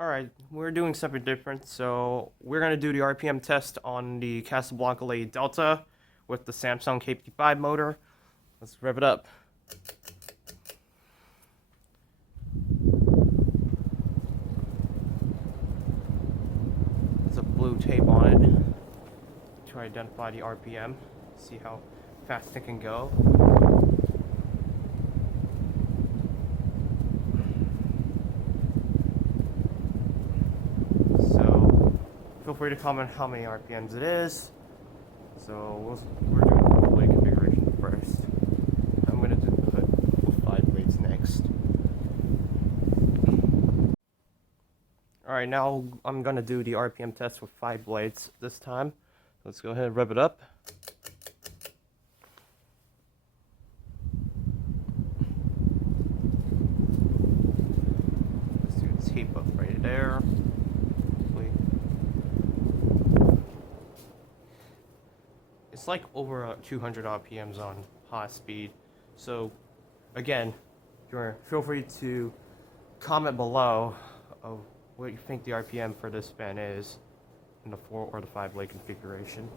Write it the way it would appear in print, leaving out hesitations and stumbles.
Alright, we're doing something different, so we're going to do the RPM test on the Casablanca Lady Delta with the Samsung K55 motor. Let's rev it up. There's a blue tape on it to identify the RPM, see how fast it can go. Feel free to comment how many RPMs it is. So we're doing the blade configuration first. I'm going to put 5 blades next. Alright, now I'm going to do the RPM test with 5 blades this time. Let's go ahead and rev it up. Let's do the tape up right there. It's like over 200 RPMs on high speed. So again, feel free to comment below of what you think the RPM for this fan is in the 4 or the 5 blade configuration.